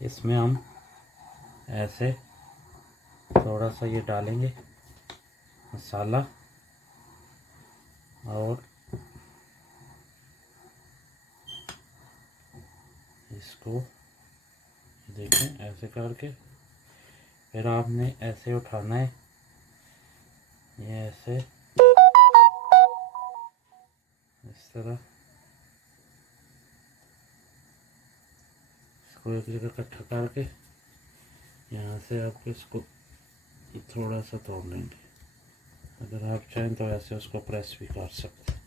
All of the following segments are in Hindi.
इसमें हम ऐसे थोड़ा सा ये डालेंगे मसाला और इसको देखें ऐसे करके फिर आपने ऐसे उठाना है, ये ऐसे इस तरह इसको एक जगह इकट्ठा करके यहाँ से आप इसको थोड़ा सा तोड़ लेंगे। अगर आप चाहें तो ऐसे उसको प्रेस भी कर सकते हैं।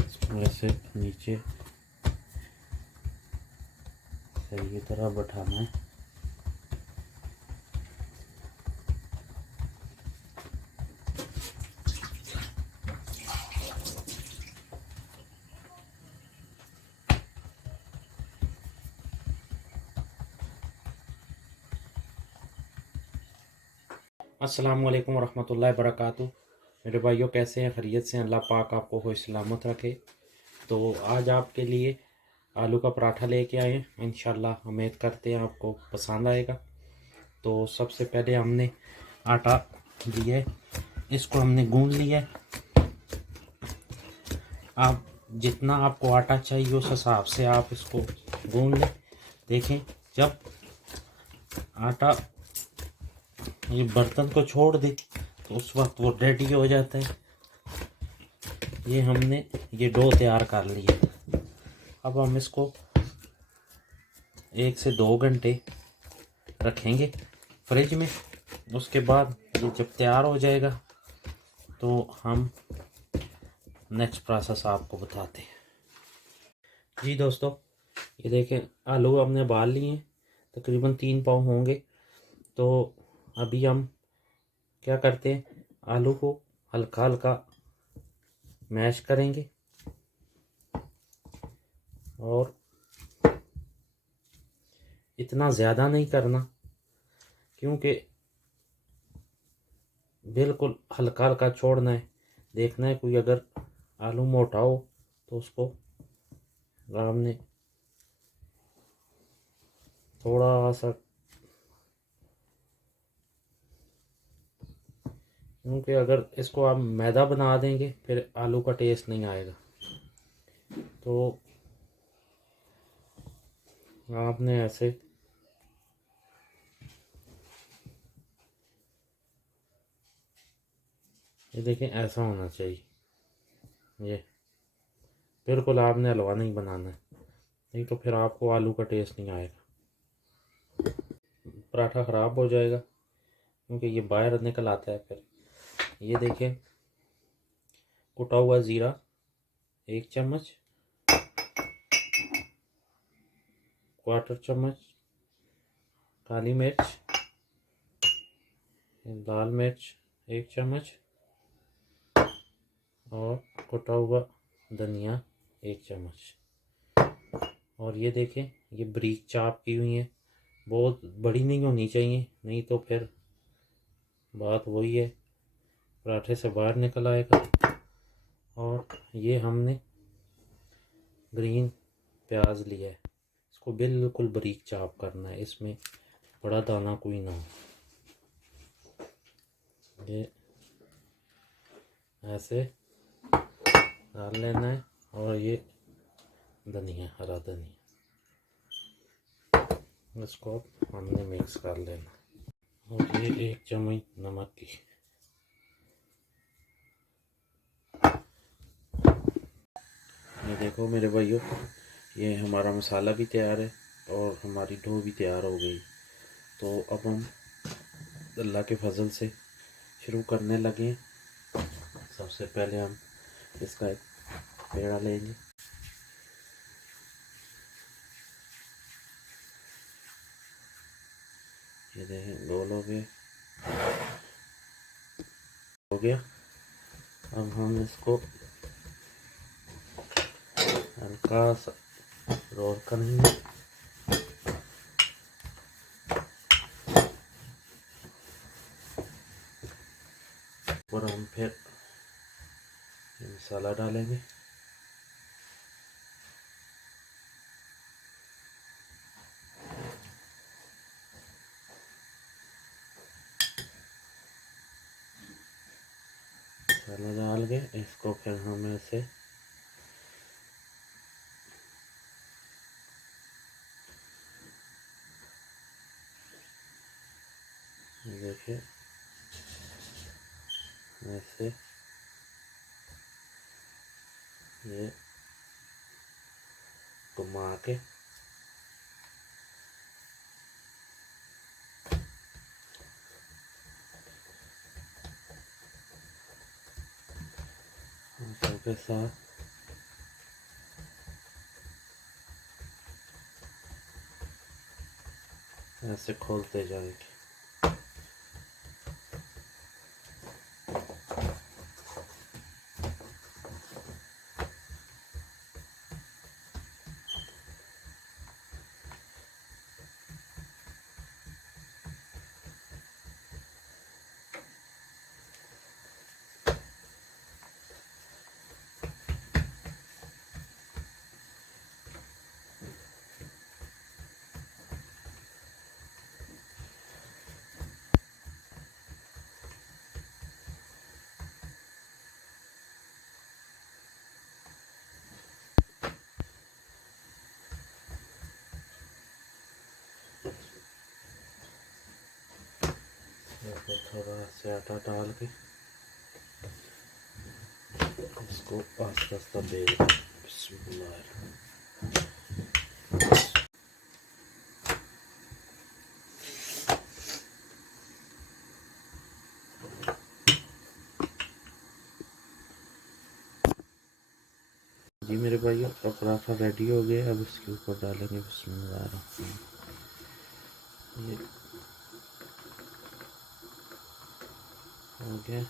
इसको ऐसे नीचे सही तरह बैठाना है। अस्सलामुअलैकुम वरहमतुल्लाहि वबरकातुहू। मेरे भाइयों कैसे हैं? खैरियत से? अल्लाह पाक आपको खुश सलामत रखे। तो आज आपके लिए आलू का पराठा लेके आए हैं। इंशाल्लाह उम्मीद करते हैं आपको पसंद आएगा। तो सबसे पहले हमने आटा लिया है, इसको हमने गूंद लिया है। आप जितना आपको आटा चाहिए उस हिसाब से आप इसको गूंद लें। देखें जब आटा ये बर्तन को छोड़ दे तो उस वक्त वो रेडी हो जाता है। ये हमने ये डो तैयार कर लिया। अब हम इसको 1 से 2 घंटे रखेंगे फ्रिज में। उसके बाद ये जब तैयार हो जाएगा तो हम नेक्स्ट प्रोसेस आपको बताते हैं। जी दोस्तों, ये देखें आलू हमने उबाल लिए हैं, तकरीबन 3 पाव होंगे। तो अभी हम क्या करते हैं, आलू को हल्का हल्का मैश करेंगे और इतना ज़्यादा नहीं करना, क्योंकि बिल्कुल हल्का हल्का छोड़ना है। देखना है कोई अगर आलू मोटा हो तो उसको हमने थोड़ा सा, क्योंकि अगर इसको आप मैदा बना देंगे फिर आलू का टेस्ट नहीं आएगा। तो आपने ऐसे ये देखें ऐसा होना चाहिए। ये बिल्कुल आपने हलवा नहीं बनाना है, नहीं तो फिर आपको आलू का टेस्ट नहीं आएगा, पराठा ख़राब हो जाएगा क्योंकि ये बाहर निकल आता है फिर। ये देखें कुटा हुआ ज़ीरा 1 चम्मच, 1/4 चम्मच काली मिर्च, लाल मिर्च 1 चम्मच और कुटा हुआ धनिया 1 चम्मच। और ये देखें ये बारीक चाप की हुई है, बहुत बड़ी नहीं होनी चाहिए, नहीं तो फिर बात वही है, पराठे से बाहर निकल आएगा। और ये हमने ग्रीन प्याज लिया है, इसको बिल्कुल बारीक चाप करना है, इसमें बड़ा दाना कोई ना हो। ये ऐसे डाल लेना है। और ये धनिया, हरा धनिया, इसको हमने मिक्स कर लेना। और ये 1 चम्मच नमक की। ये देखो मेरे भाइयों, ये हमारा मसाला भी तैयार है और हमारी डो भी तैयार हो गई। तो अब हम अल्लाह के फजल से शुरू करने लगे। सबसे पहले हम इसका एक पेड़ा लेंगे। ये देखें गोल हो गया। अब हम इसको हल्का सा रोल करेंगे। और हम फिर मसाला डालेंगे। मसाला डाल के इसको फिर हम ऐसे देखिए ऐसे ये घुमा के के साथ ऐसे खोलते जाएंगे। तो थोड़ा से आटा डाल के इसको आस्ता आस्ता बेल। बिस्मिल्लाह। जी मेरे भाइयों, अब पराठा रेडी हो गया। अब इसके ऊपर डालेंगे बिस्मिल्लाह। ये हो गया।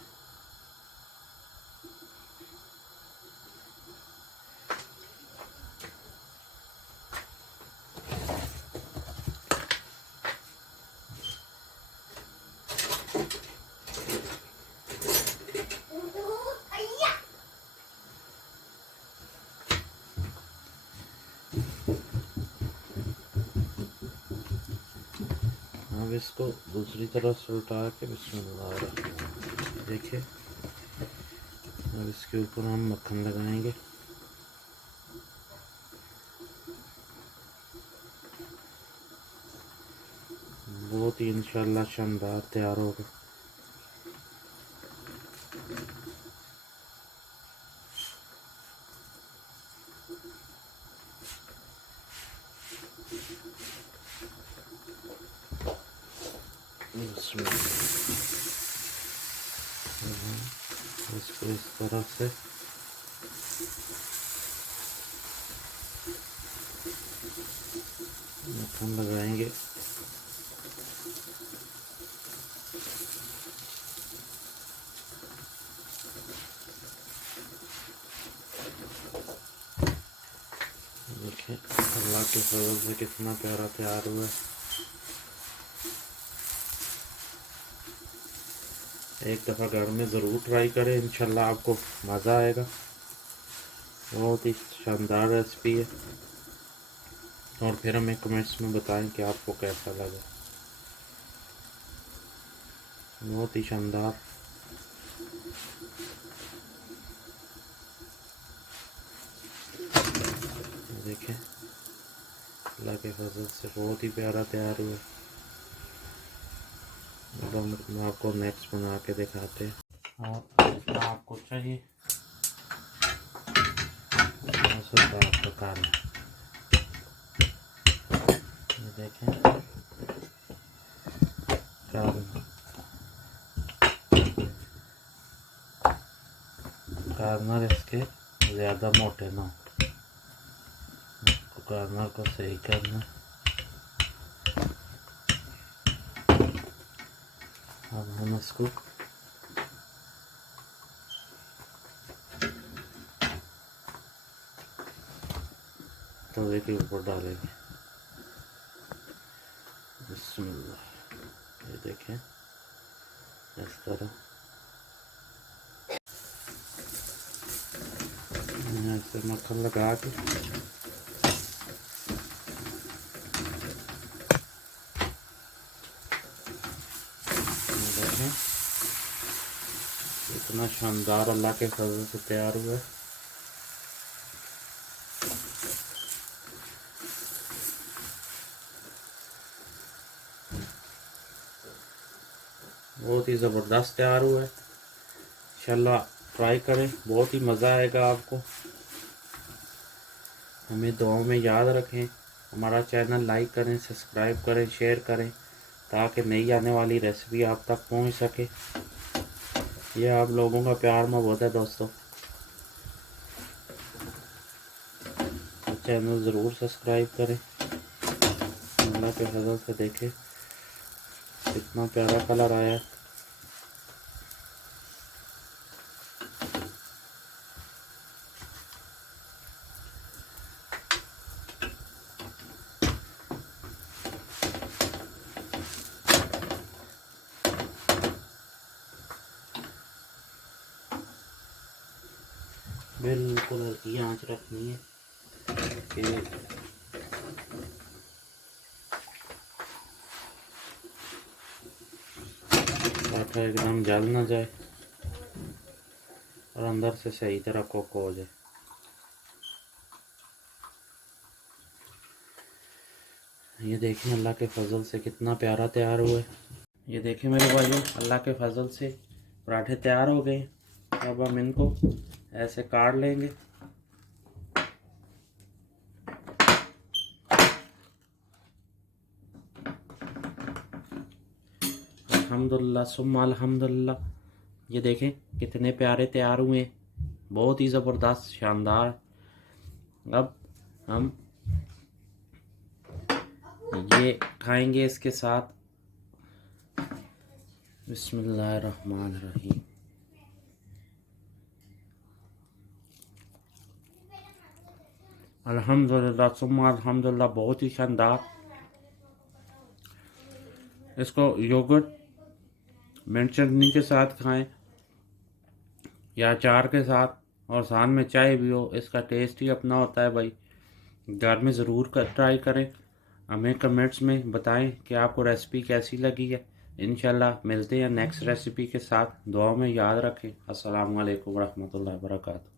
अब इसको दूसरी तरफ से उल्टा के बिस्मिल्लाह। देखिए अब इसके ऊपर हम मक्खन लगाएंगे। बहुत ही इंशाल्लाह शानदार तैयार होगा। इसको इस तरफ से मक्खन लगाएंगे। देखिए अल्लाह के फजल से कितना प्यारा तैयार हुआ है। एक दफ़ा घर में ज़रूर ट्राई करें, इंशाल्लाह आपको मज़ा आएगा। बहुत ही शानदार रेसिपी है। और फिर हमें कमेंट्स में बताएं कि आपको कैसा लगा। बहुत ही शानदार। देखें अल्लाह के फजल से बहुत ही प्यारा तैयार हुआ। अब हम आपको नेक्स्ट बना के दिखाते हैं। और आपको चाहिए पकाना। ये देखें कार्नर इसके ज़्यादा मोटे ना हो, कार्नर को सही करना। अब हम इसको तवे के ऊपर डालेंगे। बिस्मिल्लाह। ये देखें इस तरह ऐसे मक्खन लगा के देखें कितना शानदार अल्लाह के फजल से तैयार हुआ है। बहुत ही ज़बरदस्त तैयार हुआ है। इंशाल्लाह ट्राई करें, बहुत ही मज़ा आएगा आपको। हमें दुआओं में याद रखें, हमारा चैनल लाइक करें, सब्सक्राइब करें, शेयर करें, ताकि नई आने वाली रेसिपी आप तक पहुंच सके। यह आप लोगों का प्यार मोहब्बत है दोस्तों। तो चैनल ज़रूर सब्सक्राइब करें। अल्लाह के फजल से देखें कितना प्यारा कलर आया है। बिल्कुल हल्की आंच रखनी है कि आटा एकदम जल ना जाए और अंदर से सही तरह कुक हो जाए। ये देखें अल्लाह के फजल से कितना प्यारा तैयार हुआ है। ये देखें मेरे भाइयों, अल्लाह के फजल से पराठे तैयार हो गए। अब हम इनको ऐसे काट लेंगे। अल्हम्दुलिल्लाह सुम्मा अल्हम्दुलिल्लाह। ये देखें कितने प्यारे तैयार हुए हैं, बहुत ही ज़बरदस्त शानदार। अब हम ये खाएंगे इसके साथ। बिस्मिल्लाहिर्रहमानिर्रहीम। अल्हम्दुलिल्लाह सुम्मा अल्हम्दुलिल्लाह, बहुत ही शानदार। इसको योगर्ट मिंट चटनी के साथ खाएं या अचार के साथ, और साथ में चाय भी हो। इसका टेस्ट ही अपना होता है भाई। घर में ज़रूर ट्राई करें। हमें कमेंट्स में बताएं कि आपको रेसिपी कैसी लगी है। इंशाल्लाह मिलते हैं नेक्स्ट रेसिपी के साथ। दुआ में याद रखें। अस्सलामु अलैकुम रहमतुल्लाहि व बरकातहू।